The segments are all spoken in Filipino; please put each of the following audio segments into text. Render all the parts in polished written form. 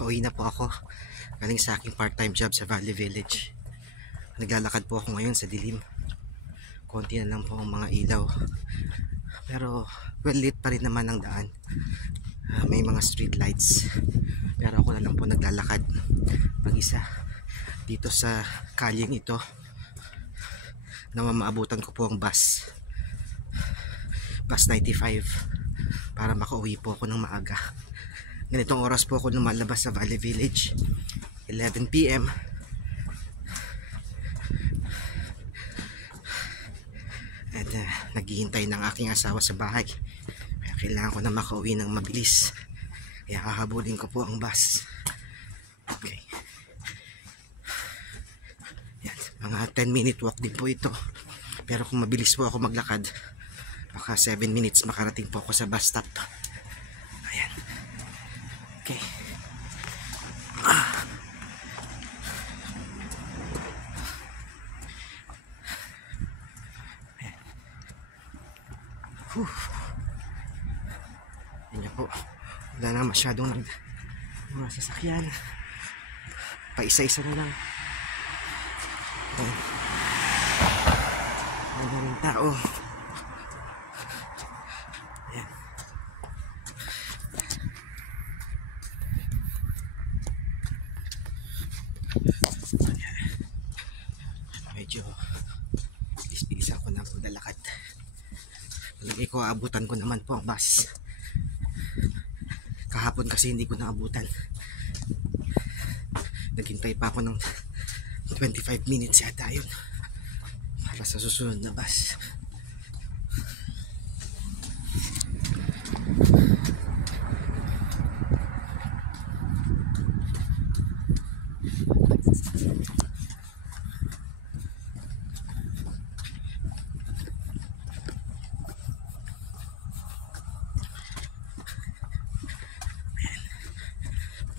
Pauwi na po ako galing sa aking part-time job sa Valley Village. Naglalakad po ako ngayon sa dilim. Konti na lang po ang mga ilaw, pero well lit pa rin naman ang daan. May mga street lights, pero ako na lang po naglalakad mag-isa dito sa kalyeng ito na mamaabutan ko po ang bus 95 para makauwi po ako ng maaga. Ganitong oras po ako lumalabas sa Valley Village, 11 PM. At naghihintay ng aking asawa sa bahay, kaya kailangan ko na makauwi ng mabilis, kaya hahabulin ko po ang bus. Okay, yan, mga 10-minute walk din po ito, pero kung mabilis po ako maglakad, baka 7 minutes makarating po ako sa bus stop. Ayan. Okay. Yan po, wala na masyadong mga sasakyan, pa isa-isa na lang. Wala rin tao. Ayan. Medyo bilis-bilis ako na paglalakad. Palagay ko aabutan ko naman po ang bus. Kahapon kasi hindi ko naabutan, naghintay pa ako ng 25 minutes yata yun para sa susunod na bus.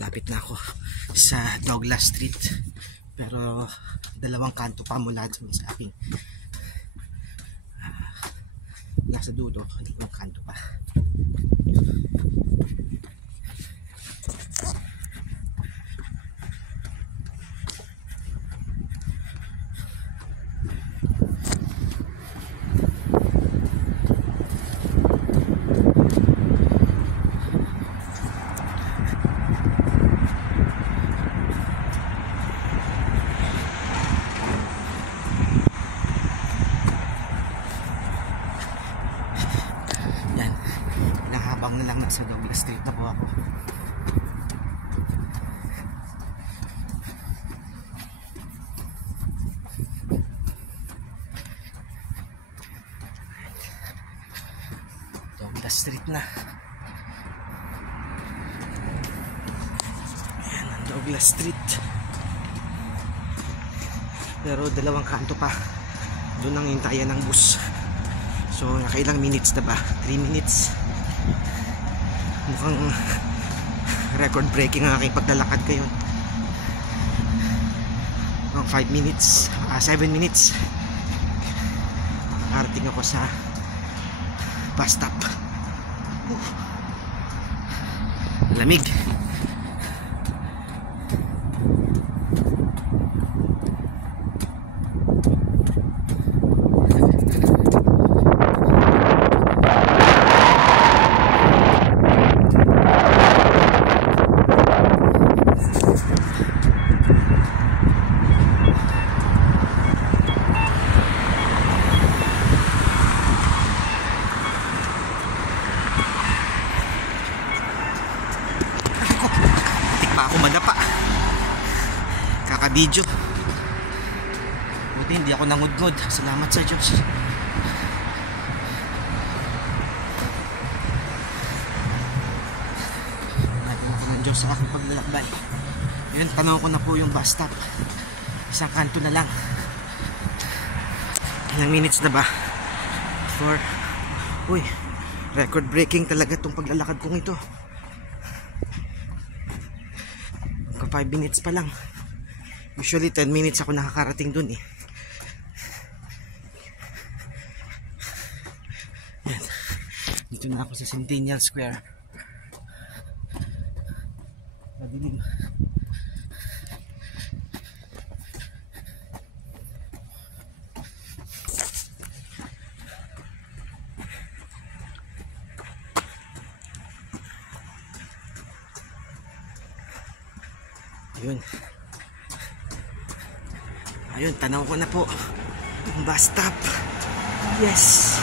Lapit na ako sa Douglas Street, pero dalawang kanto pa mula doon sa aking nasa dulo, dalawang kanto pa. Na lang nasa Douglas Street na po ako. Douglas Street na. Ayan ang Douglas Street, pero dalawang kanto pa doon ang hintayan ng bus. So nakailang minutes na ba? 3 minutes. Mukhang record breaking ang aking paglalakad ngayon. 5 minutes, 7 minutes nakarating ako sa bus stop. Lamig. Ako madapa, kakabidyo, buti hindi ako nangudgod. Salamat sa Diyos. Natin ako ng Diyos sa aking paglalakbay. Yun, tanaw ko na po yung bus stop, isang kanto na lang. Ilang minutes na ba? Uy, record breaking talaga itong paglalakad kong ito. 5 minutes pa lang. Usually 10 minutes ako nakakarating dun eh. Yan. Dito na ako sa Centennial Square. madilim. Ayun. Ayun, tanaw ko na po yung bus stop. Yes.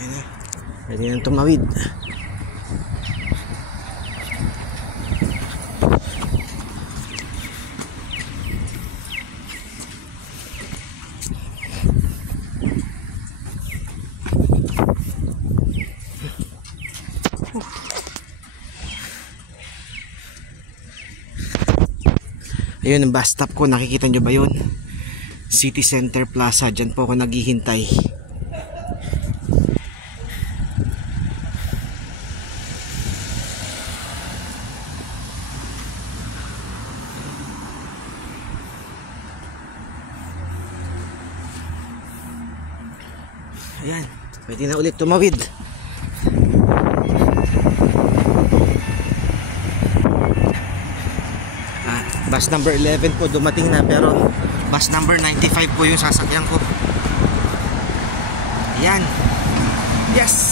Ayun na. Pwede nang tumawid. Ayun ang bus stop ko, nakikita nyo ba yun? City Center Plaza, dyan po ako naghihintay. Ayan, pwede na ulit tumawid. Bus number 11 po dumating na, pero bus number 95 po yung sasakyan ko. Ayan. Yes!